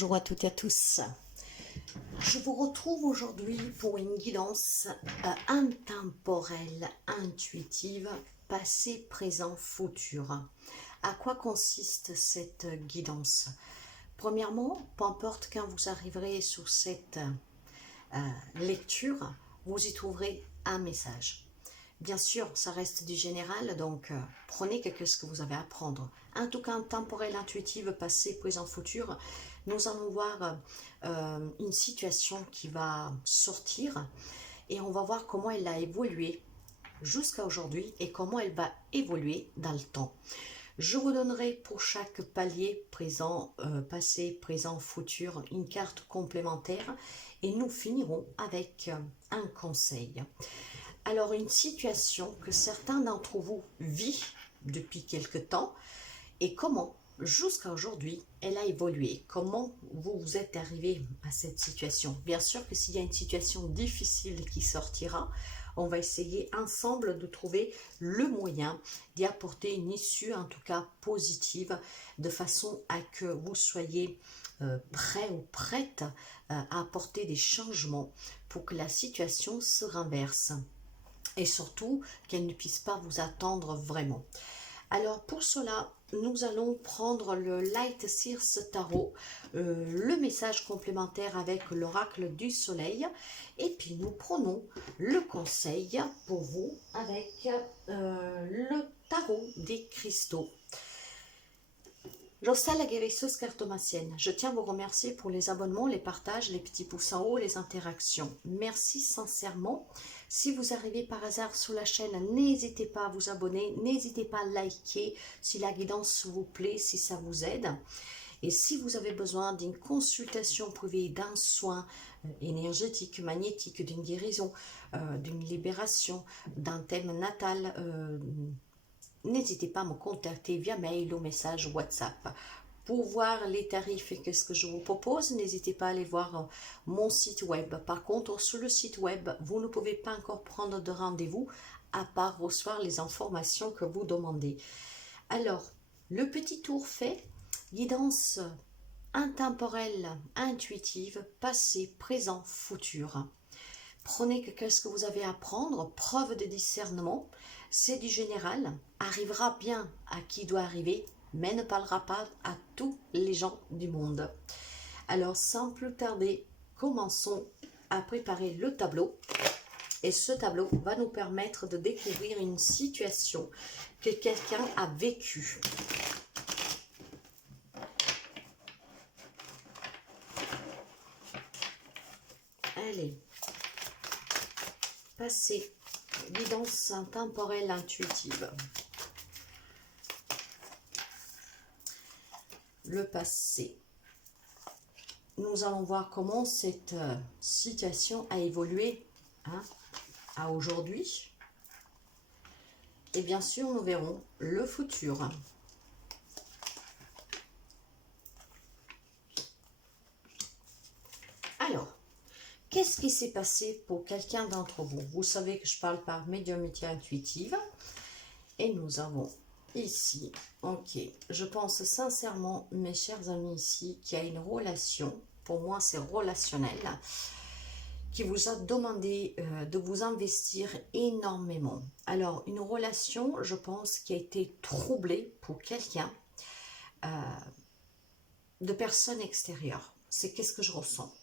Bonjour à toutes et à tous. Je vous retrouve aujourd'hui pour une guidance intemporelle, intuitive, passé, présent, futur. À quoi consiste cette guidance? Premièrement, peu importe quand vous arriverez sur cette lecture, vous y trouverez un message. Bien sûr, ça reste du général, donc prenez quelque chose que vous avez à prendre. En tout cas, en temporel, intuitive, passé, présent, futur, nous allons voir une situation qui va sortir et on va voir comment elle a évolué jusqu'à aujourd'hui et comment elle va évoluer dans le temps. Je vous donnerai pour chaque palier, présent, passé, présent, futur, une carte complémentaire et nous finirons avec un conseil. Alors, une situation que certains d'entre vous vivent depuis quelque temps et comment, jusqu'à aujourd'hui, elle a évolué. Comment vous êtes arrivé à cette situation? Bien sûr que s'il y a une situation difficile qui sortira, on va essayer ensemble de trouver le moyen d'y apporter une issue, en tout cas positive, de façon à que vous soyez prêt ou prête à apporter des changements pour que la situation se renverse. Et surtout qu'elle ne puisse pas vous attendre vraiment. Alors pour cela, nous allons prendre le Light Seers Tarot, le message complémentaire avec l'oracle du soleil, et puis nous prenons le conseil pour vous avec le tarot des cristaux. Jossa la guérisseuse cartomancienne, je tiens à vous remercier pour les abonnements, les partages, les petits pouces en haut, les interactions. Merci sincèrement. Si vous arrivez par hasard sur la chaîne, n'hésitez pas à vous abonner, n'hésitez pas à liker si la guidance vous plaît, si ça vous aide. Et si vous avez besoin d'une consultation privée, d'un soin énergétique, magnétique, d'une guérison, d'une libération, d'un thème natal, n'hésitez pas à me contacter via mail ou message WhatsApp. Pour voir les tarifs et qu'est-ce que je vous propose, n'hésitez pas à aller voir mon site web. Par contre, sur le site web, vous ne pouvez pas encore prendre de rendez-vous à part recevoir les informations que vous demandez. Alors, le petit tour fait, guidance intemporelle, intuitive, passé, présent, futur. Prenez qu'est-ce que vous avez à prendre, preuve de discernement, c'est du général, arrivera bien à qui doit arriver, mais ne parlera pas à tous les gens du monde. Alors sans plus tarder, commençons à préparer le tableau. Et ce tableau va nous permettre de découvrir une situation que quelqu'un a vécue. Allez, passé, guidance temporelle intuitive. Le passé. Nous allons voir comment cette situation a évolué à aujourd'hui. Et bien sûr, nous verrons le futur. Alors, qu'est-ce qui s'est passé pour quelqu'un d'entre vous? Vous savez que je parle par médiumnité intuitive. Et nous avons ici, ok, je pense sincèrement, mes chers amis ici, qu'il y a une relation, pour moi c'est relationnel, qui vous a demandé de vous investir énormément. Alors, une relation, je pense, qui a été troublée pour quelqu'un de personnes extérieures. C'est qu'est-ce que je ressens.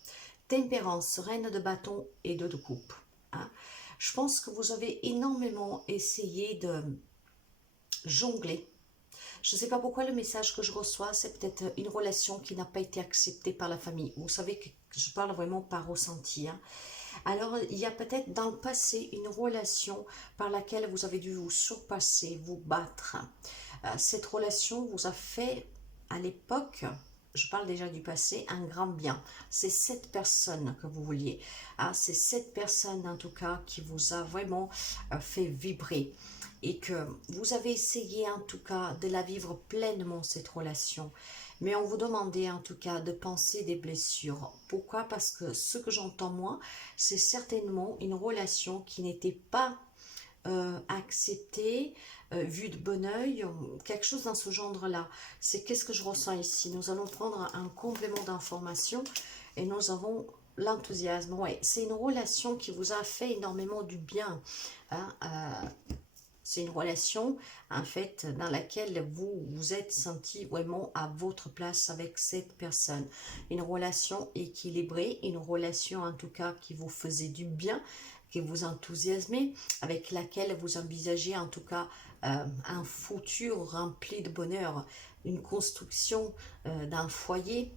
Tempérance, reine de bâton et de coupe. Je pense que vous avez énormément essayé de jongler. Je ne sais pas pourquoi le message que je reçois, c'est peut-être une relation qui n'a pas été acceptée par la famille. Vous savez que je parle vraiment par ressenti. Alors, il y a peut-être dans le passé une relation par laquelle vous avez dû vous surpasser, vous battre. Cette relation vous a fait, à l'époque, je parle déjà du passé, un grand bien. C'est cette personne que vous vouliez. C'est cette personne, en tout cas, qui vous a vraiment fait vibrer. Et que vous avez essayé en tout cas de la vivre pleinement cette relation, mais on vous demandait en tout cas de penser des blessures. Pourquoi? Parce que ce que j'entends moi, c'est certainement une relation qui n'était pas accepté, vu de bon oeil, quelque chose dans ce genre-là. C'est qu'est-ce que je ressens ici. Nous allons prendre un complément d'information et nous avons l'enthousiasme. Ouais, c'est une relation qui vous a fait énormément du bien. Hein, c'est une relation, en fait, dans laquelle vous vous êtes senti vraiment à votre place avec cette personne. Une relation équilibrée, une relation en tout cas qui vous faisait du bien, qui vous enthousiasmait, avec laquelle vous envisagez en tout cas un futur rempli de bonheur, une construction d'un foyer.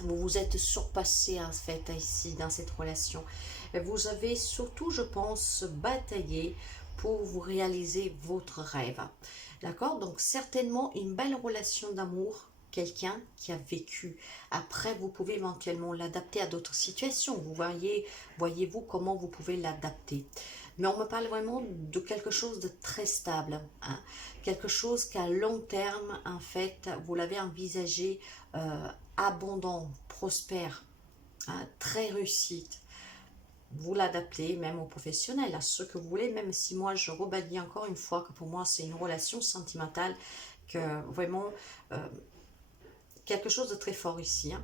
Vous vous êtes surpassé en fait ici dans cette relation. Vous avez surtout, je pense, bataillé pour vous réaliser votre rêve. D'accord? Donc certainement une belle relation d'amour, quelqu'un qui a vécu. Après, vous pouvez éventuellement l'adapter à d'autres situations. Vous voyez-vous comment vous pouvez l'adapter. Mais on me parle vraiment de quelque chose de très stable. Hein? Quelque chose qu'à long terme, en fait, vous l'avez envisagé abondant, prospère, hein, très réussite. Vous l'adaptez même aux professionnels, à ce que vous voulez, même si moi je rebadis encore une fois que pour moi c'est une relation sentimentale, que vraiment quelque chose de très fort ici. Hein.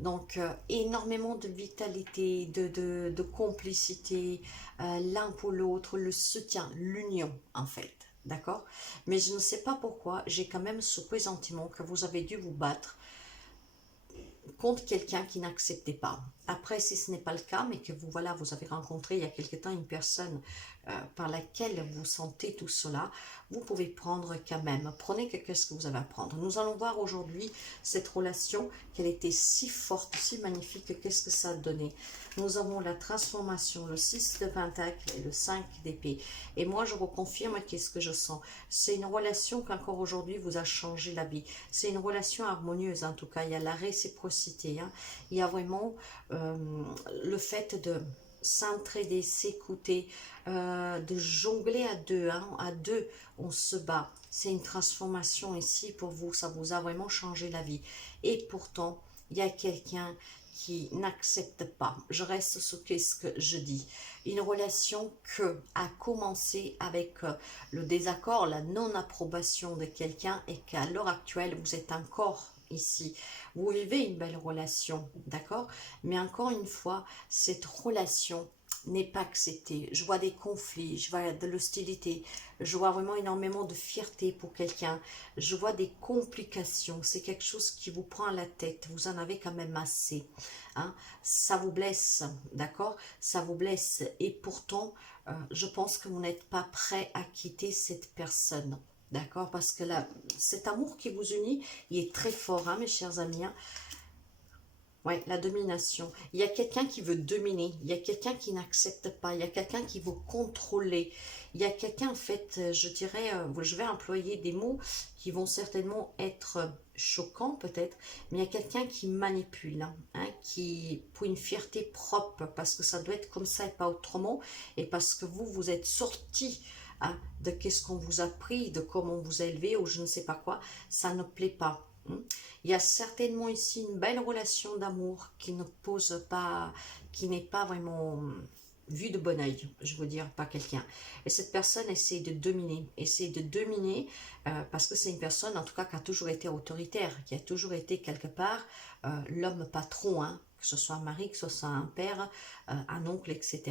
Donc énormément de vitalité, de complicité, l'un pour l'autre, le soutien, l'union en fait. D'accord? Mais je ne sais pas pourquoi, j'ai quand même ce pressentiment que vous avez dû vous battre contre quelqu'un qui n'acceptait pas. Après, si ce n'est pas le cas, mais que vous, voilà, vous avez rencontré il y a quelque temps une personne par laquelle vous sentez tout cela, vous pouvez prendre quand même. Prenez qu'est-ce que vous avez à prendre. Nous allons voir aujourd'hui cette relation, qu'elle était si forte, si magnifique, qu'est-ce que ça a donné. Nous avons la transformation, le 6 de Pentacle et le 5 d'épée. Et moi, je reconfirme qu'est-ce que je sens. C'est une relation qu'encore aujourd'hui vous a changé la vie. C'est une relation harmonieuse, en tout cas. Il y a la réciprocité. Hein. Il y a vraiment le fait de s'entraider, s'écouter, de jongler à deux. Hein. À deux, on se bat. C'est une transformation ici pour vous. Ça vous a vraiment changé la vie. Et pourtant, il y a quelqu'un qui n'accepte pas. Je reste sur ce que je dis. Une relation que a commencé avec le désaccord, la non-approbation de quelqu'un et qu'à l'heure actuelle, vous êtes encore ici. Vous vivez une belle relation, d'accord? Mais encore une fois, cette relation n'est pas acceptée. Je vois des conflits, je vois de l'hostilité, je vois vraiment énormément de fierté pour quelqu'un, je vois des complications, c'est quelque chose qui vous prend à la tête, vous en avez quand même assez. Hein? Ça vous blesse, d'accord? Ça vous blesse et pourtant, je pense que vous n'êtes pas prêt à quitter cette personne. D'accord? Parce que là, cet amour qui vous unit, il est très fort, hein, mes chers amis. Hein. Ouais, la domination. Il y a quelqu'un qui veut dominer. Il y a quelqu'un qui n'accepte pas. Il y a quelqu'un qui veut contrôler. Il y a quelqu'un, en fait, je dirais, je vais employer des mots qui vont certainement être choquants peut-être, mais il y a quelqu'un qui manipule, hein, qui, pour une fierté propre, parce que ça doit être comme ça et pas autrement, et parce que vous êtes sorti hein, de qu'est-ce qu'on vous a pris, de comment on vous a élevé, ou je ne sais pas quoi, ça ne plaît pas. Il y a certainement ici une belle relation d'amour qui ne pose pas, qui n'est pas vraiment vue de bon oeil, je veux dire, pas quelqu'un. Et cette personne essaie de dominer parce que c'est une personne, en tout cas, qui a toujours été autoritaire, qui a toujours été quelque part l'homme patron, hein, que ce soit un mari, que ce soit un père, un oncle, etc.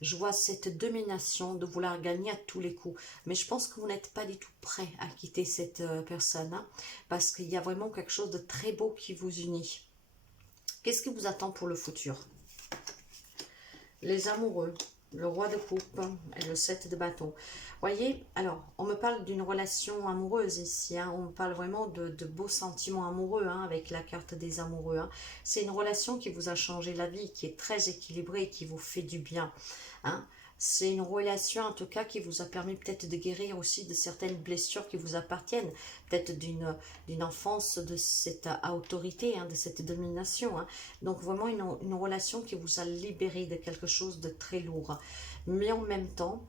Je vois cette domination de vouloir gagner à tous les coups. Mais je pense que vous n'êtes pas du tout prêt à quitter cette personne. Hein, parce qu'il y a vraiment quelque chose de très beau qui vous unit. Qu'est-ce qui vous attend pour le futur? Les amoureux, le roi de coupe et le 7 de bâton. Voyez, alors, on me parle d'une relation amoureuse ici. Hein, on me parle vraiment de beaux sentiments amoureux hein, avec la carte des amoureux. Hein. C'est une relation qui vous a changé la vie, qui est très équilibrée, qui vous fait du bien. Hein. C'est une relation en tout cas qui vous a permis peut-être de guérir aussi de certaines blessures qui vous appartiennent, peut-être d'une enfance de cette autorité, hein, de cette domination. Hein. Donc vraiment une relation qui vous a libéré de quelque chose de très lourd. Mais en même temps,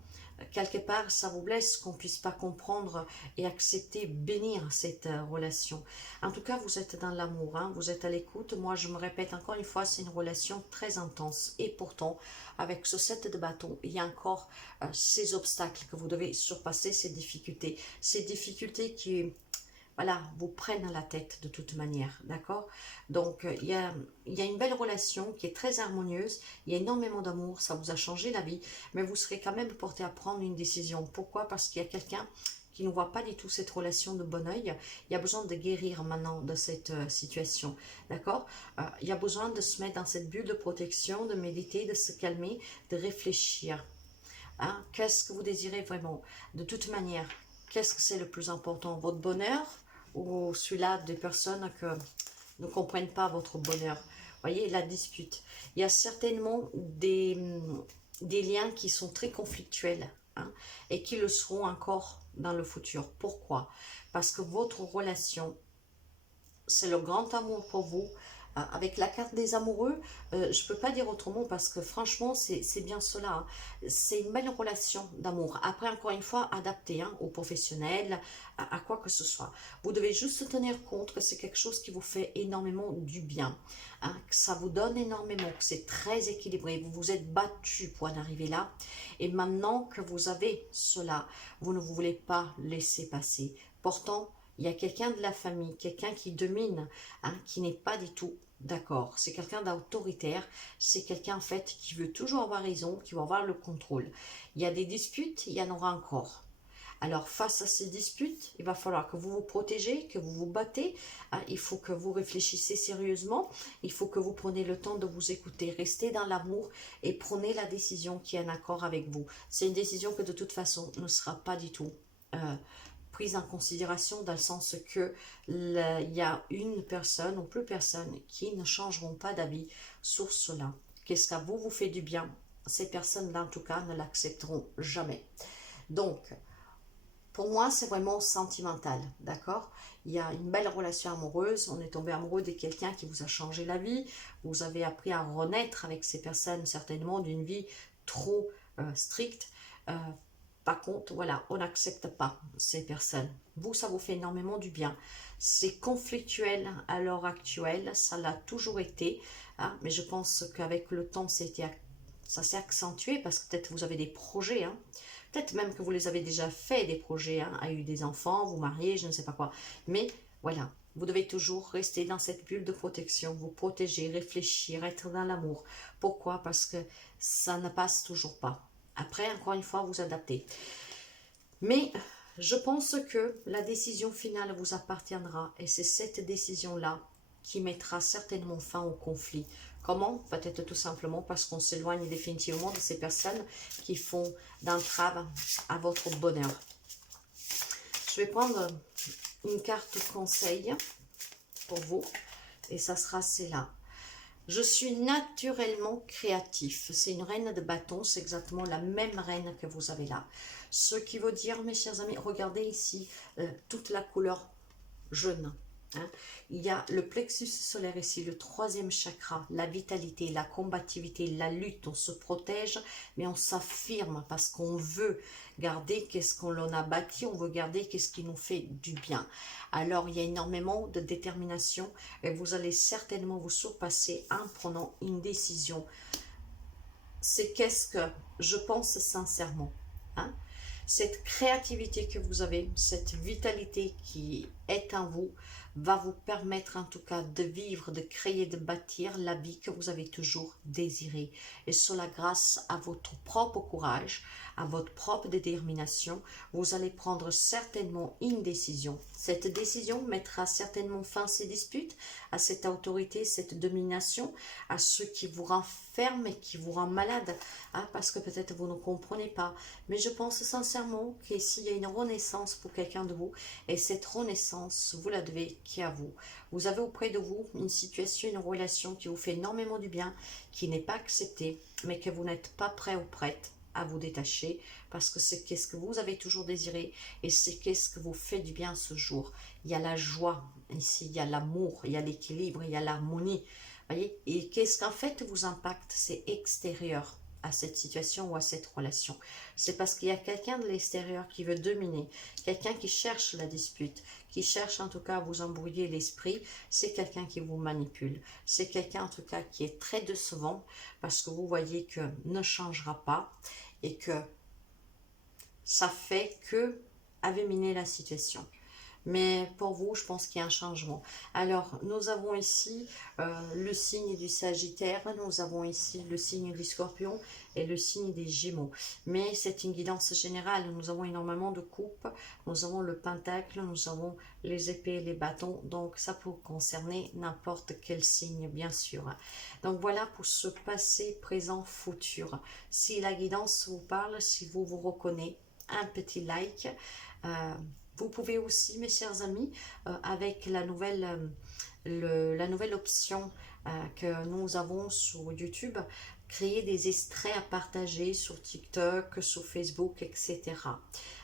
quelque part, ça vous blesse qu'on ne puisse pas comprendre et accepter, bénir cette relation. En tout cas, vous êtes dans l'amour, hein, vous êtes à l'écoute. Moi, je me répète encore une fois, c'est une relation très intense. Et pourtant, avec ce 7 de bâton, il y a encore ces obstacles que vous devez surpasser, ces difficultés qui, voilà, vous prennent à la tête de toute manière, d'accord? Donc, il y a une belle relation qui est très harmonieuse, il y a énormément d'amour, ça vous a changé la vie, mais vous serez quand même porté à prendre une décision. Pourquoi? Parce qu'il y a quelqu'un qui ne voit pas du tout cette relation de bon oeil. Il y a besoin de guérir maintenant de cette situation, d'accord? Il y a besoin de se mettre dans cette bulle de protection, de méditer, de se calmer, de réfléchir. Hein? Qu'est-ce que vous désirez vraiment? De toute manière, qu'est-ce que c'est le plus important? Votre bonheur ou celui-là des personnes que ne comprennent pas votre bonheur? Voyez, la dispute. Il y a certainement des liens qui sont très conflictuels, hein, et qui le seront encore dans le futur. Pourquoi? Parce que votre relation, c'est le grand amour pour vous. Avec la carte des amoureux, je ne peux pas dire autrement parce que franchement, c'est bien cela. Hein. C'est une belle relation d'amour. Après, encore une fois, adaptée, hein, aux professionnels, à quoi que ce soit. Vous devez juste tenir compte que c'est quelque chose qui vous fait énormément du bien. Hein, que ça vous donne énormément, que c'est très équilibré. Vous vous êtes battu pour en arriver là. Et maintenant que vous avez cela, vous ne voulez pas laisser passer. Pourtant, il y a quelqu'un de la famille, quelqu'un qui domine, hein, qui n'est pas du tout d'accord. C'est quelqu'un d'autoritaire, c'est quelqu'un en fait qui veut toujours avoir raison, qui veut avoir le contrôle. Il y a des disputes, il y en aura encore. Alors face à ces disputes, il va falloir que vous vous protégez, que vous vous battez. Hein, il faut que vous réfléchissez sérieusement. Il faut que vous preniez le temps de vous écouter. Restez dans l'amour et prenez la décision qui est en accord avec vous. C'est une décision que de toute façon ne sera pas du tout prise en considération dans le sens que il y a une personne ou plus personnes qui ne changeront pas d'avis sur cela. Qu'est-ce qu'à vous fait du bien? Ces personnes-là, en tout cas, ne l'accepteront jamais. Donc, pour moi, c'est vraiment sentimental, d'accord? Il y a une belle relation amoureuse, on est tombé amoureux de quelqu'un qui vous a changé la vie, vous avez appris à renaître avec ces personnes, certainement d'une vie trop stricte. Par contre, voilà, on n'accepte pas ces personnes. Vous, ça vous fait énormément du bien. C'est conflictuel à l'heure actuelle, ça l'a toujours été, hein, mais je pense qu'avec le temps, ça s'est accentué parce que peut-être vous avez des projets, hein. Peut-être même que vous les avez déjà fait, des projets, hein, a eu des enfants, vous mariez, je ne sais pas quoi. Mais voilà, vous devez toujours rester dans cette bulle de protection, vous protéger, réfléchir, être dans l'amour. Pourquoi? Parce que ça ne passe toujours pas. Après, encore une fois, vous adaptez. Mais je pense que la décision finale vous appartiendra et c'est cette décision-là qui mettra certainement fin au conflit. Comment? Peut-être tout simplement parce qu'on s'éloigne définitivement de ces personnes qui font d'entrave à votre bonheur. Je vais prendre une carte conseil pour vous et ça sera celle-là. Je suis naturellement créatif. C'est une reine de bâton, c'est exactement la même reine que vous avez là. Ce qui veut dire, mes chers amis, regardez ici toute la couleur jaune. Hein. Il y a le plexus solaire ici, le troisième chakra, la vitalité, la combativité, la lutte. On se protège, mais on s'affirme parce qu'on veut garder qu'est-ce qu'on en a bâti, on veut garder qu'est-ce qui nous fait du bien. Alors, il y a énormément de détermination et vous allez certainement vous surpasser en prenant une décision. C'est qu'est-ce que je pense sincèrement. Hein? Cette créativité que vous avez, cette vitalité qui est en vous, va vous permettre en tout cas de vivre, de créer, de bâtir la vie que vous avez toujours désirée. Et cela grâce à votre propre courage, à votre propre détermination, vous allez prendre certainement une décision. Cette décision mettra certainement fin à ces disputes, à cette autorité, cette domination, à ce qui vous renferme et qui vous rend malade, hein, parce que peut-être vous ne comprenez pas. Mais je pense sincèrement qu'ici, il y a une renaissance pour quelqu'un de vous, et cette renaissance, vous la devez qu'à vous. Vous avez auprès de vous une situation, une relation qui vous fait énormément du bien, qui n'est pas acceptée, mais que vous n'êtes pas prêt ou prête à vous détacher, parce que c'est qu'est-ce que vous avez toujours désiré, et c'est qu'est-ce que vous fait du bien ce jour. Il y a la joie, ici, il y a l'amour, il y a l'équilibre, il y a l'harmonie, voyez, et qu'est-ce qu'en fait vous impacte, c'est extérieur. à cette situation ou à cette relation. C'est parce qu'il y a quelqu'un de l'extérieur qui veut dominer, quelqu'un qui cherche la dispute, qui cherche en tout cas à vous embrouiller l'esprit. C'est quelqu'un qui vous manipule. C'est quelqu'un en tout cas qui est très décevant parce que vous voyez que ne changera pas et que ça fait que avéminer la situation. Mais pour vous, je pense qu'il y a un changement. Alors, nous avons ici le signe du Sagittaire, nous avons ici le signe du Scorpion et le signe des Gémeaux. Mais c'est une guidance générale. Nous avons énormément de coupes, nous avons le pentacle, nous avons les épées et les bâtons. Donc, ça peut concerner n'importe quel signe, bien sûr. Donc, voilà pour ce passé, présent, futur. Si la guidance vous parle, si vous vous reconnaissez, un petit like. Vous pouvez aussi, mes chers amis, avec la nouvelle option que nous avons sur YouTube, créer des extraits à partager sur TikTok, sur Facebook, etc.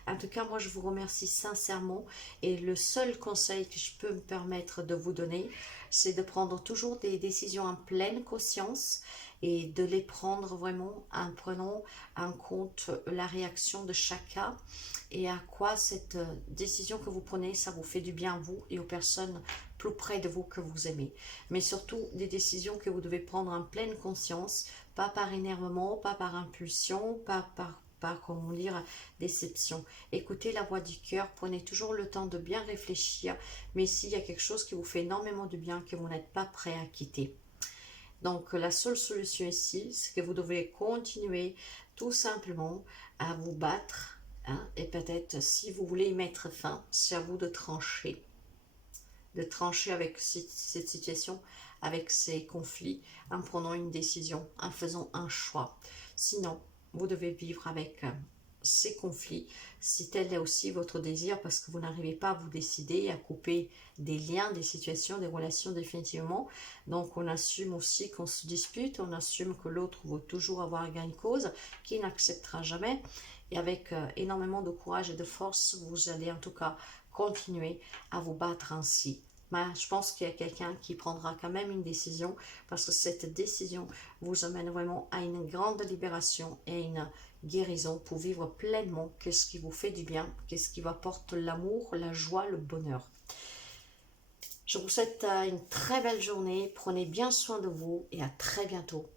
En tout cas, moi, je vous remercie sincèrement et le seul conseil que je peux me permettre de vous donner, c'est de prendre toujours des décisions en pleine conscience et de les prendre vraiment en prenant en compte la réaction de chacun et à quoi cette décision que vous prenez, ça vous fait du bien à vous et aux personnes plus près de vous que vous aimez. Mais surtout, des décisions que vous devez prendre en pleine conscience, pas par énervement, pas par impulsion, pas comment dire, déception. Écoutez la voix du cœur, prenez toujours le temps de bien réfléchir, mais s'il y a quelque chose qui vous fait énormément de bien, que vous n'êtes pas prêt à quitter. Donc la seule solution ici, c'est que vous devez continuer tout simplement à vous battre. Hein, et peut-être si vous voulez y mettre fin, c'est à vous de trancher. De trancher avec cette situation, avec ces conflits, en prenant une décision, en faisant un choix. Sinon, vous devez vivre avec ces conflits, si tel est aussi votre désir, parce que vous n'arrivez pas à vous décider, à couper des liens, des situations, des relations définitivement. Donc on assume aussi qu'on se dispute, on assume que l'autre veut toujours avoir gain de cause, qui n'acceptera jamais. Et avec énormément de courage et de force, vous allez en tout cas continuer à vous battre ainsi. Mais je pense qu'il y a quelqu'un qui prendra quand même une décision, parce que cette décision vous amène vraiment à une grande libération et une guérison pour vivre pleinement qu'est-ce qui vous fait du bien, qu'est-ce qui vous apporte l'amour, la joie, le bonheur. Je vous souhaite une très belle journée, prenez bien soin de vous et à très bientôt.